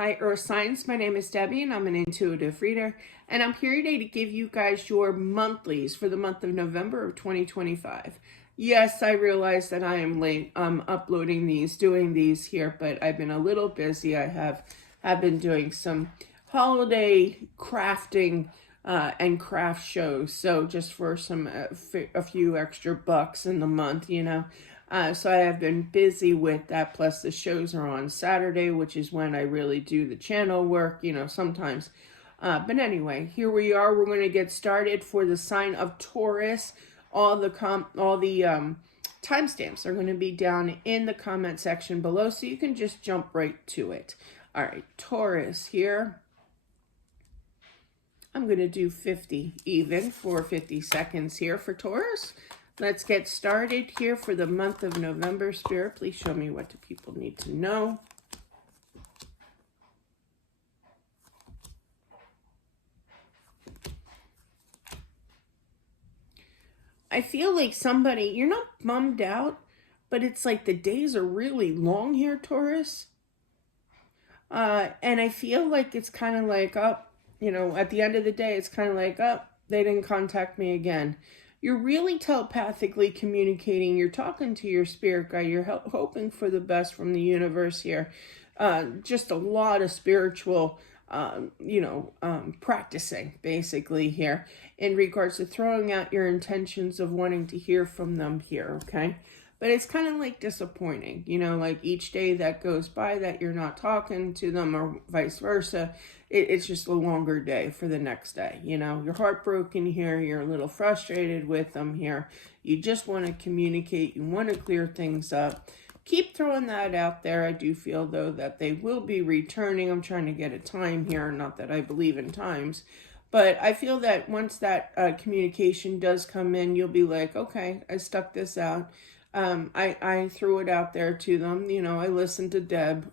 Hi, Earth Signs. My name is Debbie, and I'm an intuitive reader. And I'm here today to give you guys your monthlies for the month of November of 2025. Yes, I realize that I am late uploading these, doing these here, but I've been a little busy. I have been doing some holiday crafting and craft shows. So just for a few extra bucks in the month, you know. So I have been busy with that. Plus the shows are on Saturday, which is when I really do the channel work, you know, sometimes. But anyway, here we are. We're going to get started for the sign of Taurus. All the timestamps are going to be down in the comment section below, so you can just jump right to it. All right, Taurus here. I'm going to do 50 even for 50 seconds here for Taurus. Let's get started here for the month of November. Spirit, please show me what do people need to know. I feel like somebody, you're not bummed out, but it's like the days are really long here, Taurus. And I feel like it's kind of like, you know, at the end of the day, it's kind of like, they didn't contact me again. You're really telepathically communicating. You're talking to your spirit guide. You're hoping for the best from the universe here. Just a lot of spiritual, practicing basically here in regards to throwing out your intentions of wanting to hear from them here, okay? But it's kind of like disappointing, you know, like each day that goes by that you're not talking to them or vice versa, it's just a longer day for the next day. You know, you're heartbroken here. You're a little frustrated with them here. You just want to communicate. You want to clear things up. Keep throwing that out there. I do feel, though, that they will be returning. I'm trying to get a time here. Not that I believe in times. But I feel that once that communication does come in, you'll be like, okay, I stuck this out. I threw it out there to them. You know, I listened to Deb.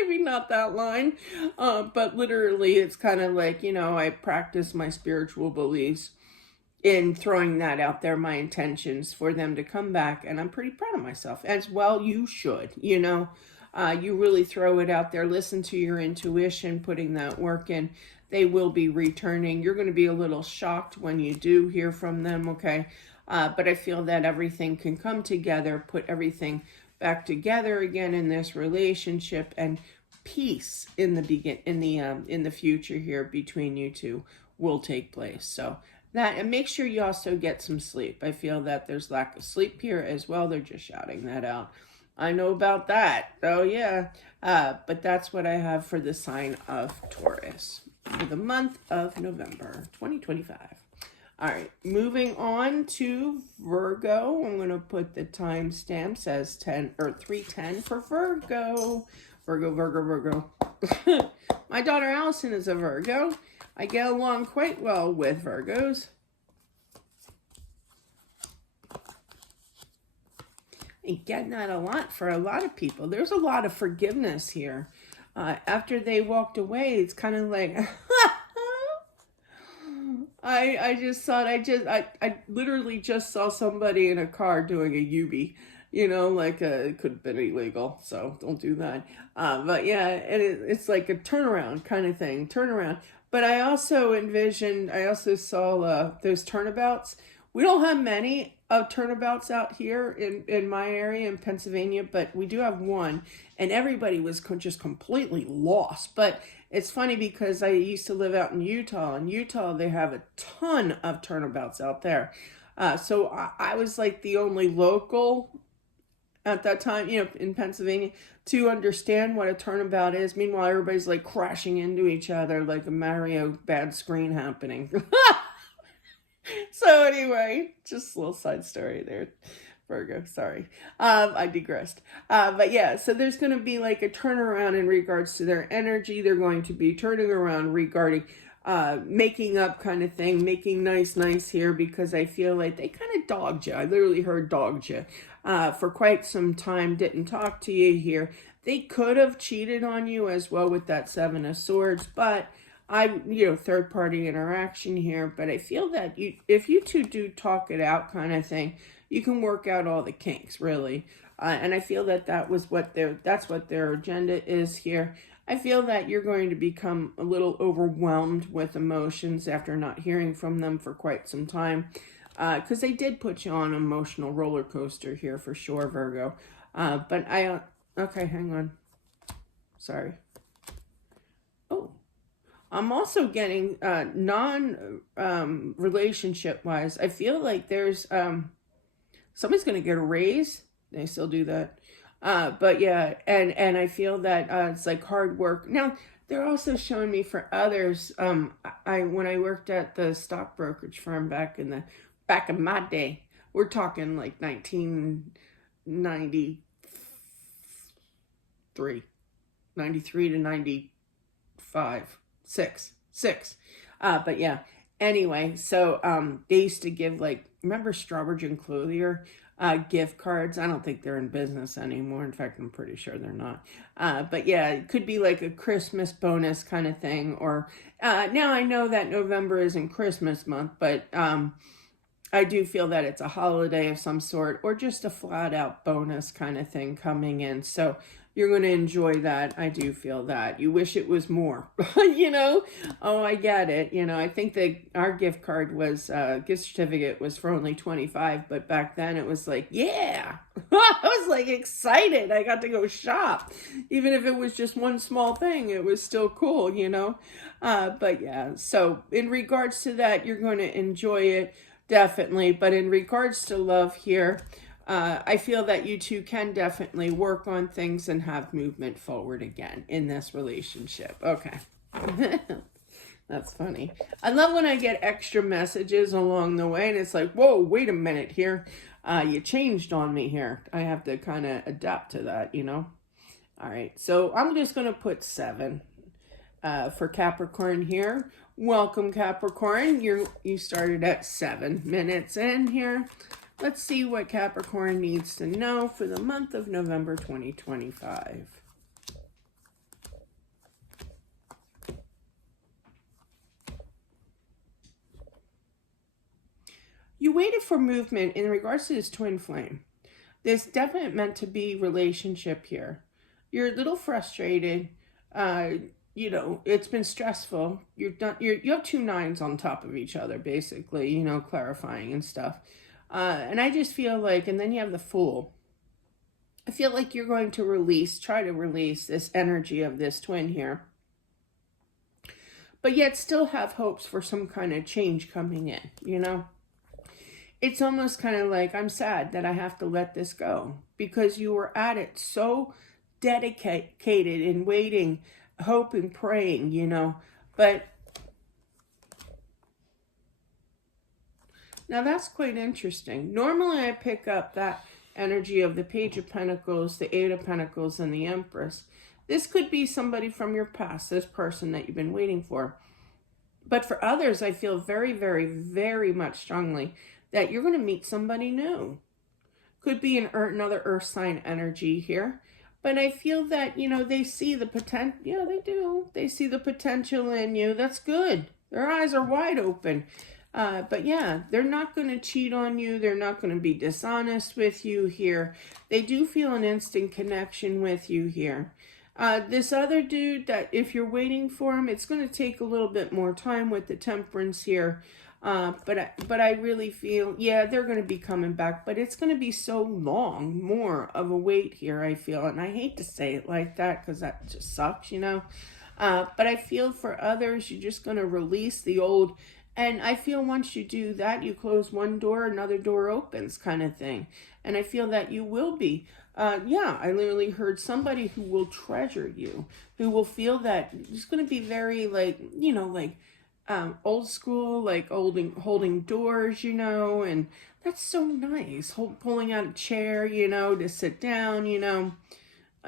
Maybe not that line, but literally it's kind of like, you know, I practice my spiritual beliefs in throwing that out there, my intentions for them to come back, and I'm pretty proud of myself. As well, you should, you know, you really throw it out there, listen to your intuition, putting that work in. They will be returning. You're going to be a little shocked when you do hear from them, okay? But I feel that everything can come together, put everything back together again in this relationship, and peace in the future here between you two will take place. So that, and make sure you also get some sleep. I feel that there's lack of sleep here as well. They're just shouting that out. I know about that. Oh yeah. But that's what I have for the sign of Taurus for the month of November 2025. All right, moving on to Virgo. I'm going to put the timestamps as 10 or 3:10 for Virgo. Virgo. My daughter Allison is a Virgo. I get along quite well with Virgos. And getting that a lot for a lot of people. There's a lot of forgiveness here. After they walked away, it's kind of like... I just thought I literally just saw somebody in a car doing a Ubi, you know, like it could have been illegal, so don't do that. But yeah, and it's like a turnaround kind of thing, turnaround. But I also saw those turnabouts. We don't have many of turnabouts out here in my area in Pennsylvania, but we do have one, and everybody was just completely lost. But it's funny because I used to live out in Utah. In Utah, they have a ton of turnabouts out there. So I was like the only local at that time, you know, in Pennsylvania to understand what a turnabout is. Meanwhile, everybody's like crashing into each other like a Mario bad screen happening. So anyway, just a little side story there. Virgo, sorry. I digressed. But yeah, so there's going to be like a turnaround in regards to their energy. They're going to be turning around regarding making up kind of thing, making nice here, because I feel like they kind of dogged you. I literally heard dogged you for quite some time, didn't talk to you here. They could have cheated on you as well with that Seven of Swords, but third party interaction here. But I feel that if you two do talk it out kind of thing, you can work out all the kinks, really. And I feel that that's what their agenda is here. I feel that you're going to become a little overwhelmed with emotions after not hearing from them for quite some time. Because they did put you on an emotional roller coaster here for sure, Virgo. But okay, hang on. Sorry. Oh, I'm also getting relationship wise. I feel like there's somebody's going to get a raise. They still do that. But yeah, and I feel that it's like hard work. Now, they're also showing me for others, I when I worked at the stock brokerage firm back in my day, we're talking like 1993, 93 to 95, six. But yeah, anyway, so they used to give, like, remember Strawbridge and Clothier gift cards? I don't think they're in business anymore. In fact, I'm pretty sure they're not. But yeah, it could be like a Christmas bonus kind of thing. Or now I know that November isn't Christmas month, but I do feel that it's a holiday of some sort, or just a flat out bonus kind of thing coming in. So you're going to enjoy that. I do feel that. You wish it was more, you know? Oh, I get it. You know, I think that our gift card was, gift certificate was for only 25, but back then it was like, yeah, I was like excited. I got to go shop. Even if it was just one small thing, it was still cool, you know? But yeah, so in regards to that, you're going to enjoy it. Definitely. But in regards to love here, I feel that you two can definitely work on things and have movement forward again in this relationship. Okay. That's funny. I love when I get extra messages along the way and it's like, whoa, wait a minute here. You changed on me here. I have to kind of adapt to that, you know? All right. So I'm just going to put 7 for Capricorn here. Welcome, Capricorn. You started at 7 minutes in here. Let's see what Capricorn needs to know for the month of November 2025. You waited for movement in regards to this twin flame. There's definitely meant to be relationship here. You're a little frustrated. You know, it's been stressful. You have 2 9s on top of each other, basically, you know, clarifying and stuff. And I just feel like, and then you have the Fool. I feel like you're going to try to release this energy of this twin here, but yet still have hopes for some kind of change coming in, you know? It's almost kind of like, I'm sad that I have to let this go, because you were at it so dedicated in waiting, hoping, praying, you know, but now that's quite interesting. Normally I pick up that energy of the Page of Pentacles, the 8 of Pentacles, and the Empress. This could be somebody from your past, this person that you've been waiting for. But for others, I feel very, very, very much strongly that you're going to meet somebody new. Could be another earth sign energy here. But I feel that, you know, they see the potential. Yeah, they do. They see the potential in you. That's good. Their eyes are wide open. But yeah, they're not going to cheat on you. They're not going to be dishonest with you here. They do feel an instant connection with you here. This other dude, that if you're waiting for him, it's going to take a little bit more time with the Temperance here. But I really feel, yeah, they're going to be coming back, but it's going to be so long, more of a wait here, I feel. And I hate to say it like that because that just sucks, you know. But I feel for others, you're just going to release the old. And I feel once you do that, you close one door, another door opens kind of thing. And I feel that you will be. Yeah, I literally heard somebody who will treasure you, who will feel that it's going to be very, like, you know, like, old school, like holding doors, you know, and that's so nice. Pulling out a chair, you know, to sit down, you know.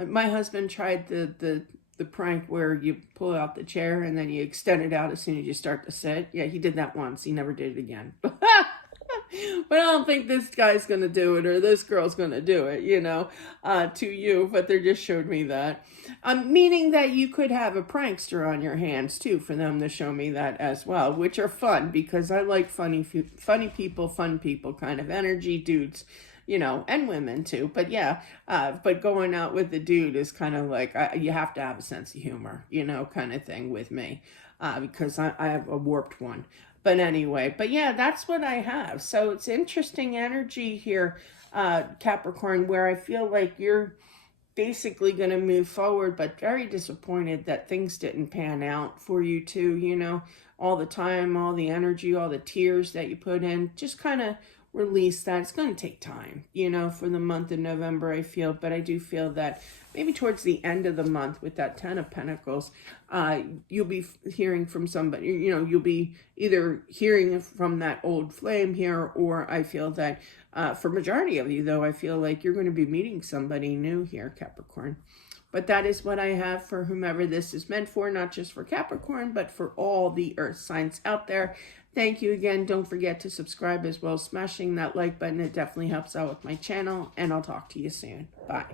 My husband tried the prank where you pull out the chair and then you extend it out as soon as you start to sit. Yeah, he did that once. He never did it again. But I don't think this guy's going to do it or this girl's going to do it, you know, to you. But they just showed me that. Meaning that you could have a prankster on your hands, too, for them to show me that as well, which are fun because I like funny people, fun people kind of energy dudes. you know, and women too. But yeah, but going out with the dude is kind of like, you have to have a sense of humor, you know, kind of thing with me, because I have a warped one. But anyway, but yeah, that's what I have. So it's interesting energy here, Capricorn, where I feel like you're basically going to move forward, but very disappointed that things didn't pan out for you too, you know, all the time, all the energy, all the tears that you put in, just kind of release that. It's going to take time, you know, for the month of November, I feel, but I do feel that maybe towards the end of the month with that 10 of Pentacles, you'll be hearing from somebody, you know, you'll be either hearing from that old flame here, or I feel that for majority of you, though, I feel like you're going to be meeting somebody new here, Capricorn. But that is what I have for whomever this is meant for, not just for Capricorn, but for all the earth signs out there. Thank you again. Don't forget to subscribe as well as smashing that like button. It definitely helps out with my channel, and I'll talk to you soon. Bye.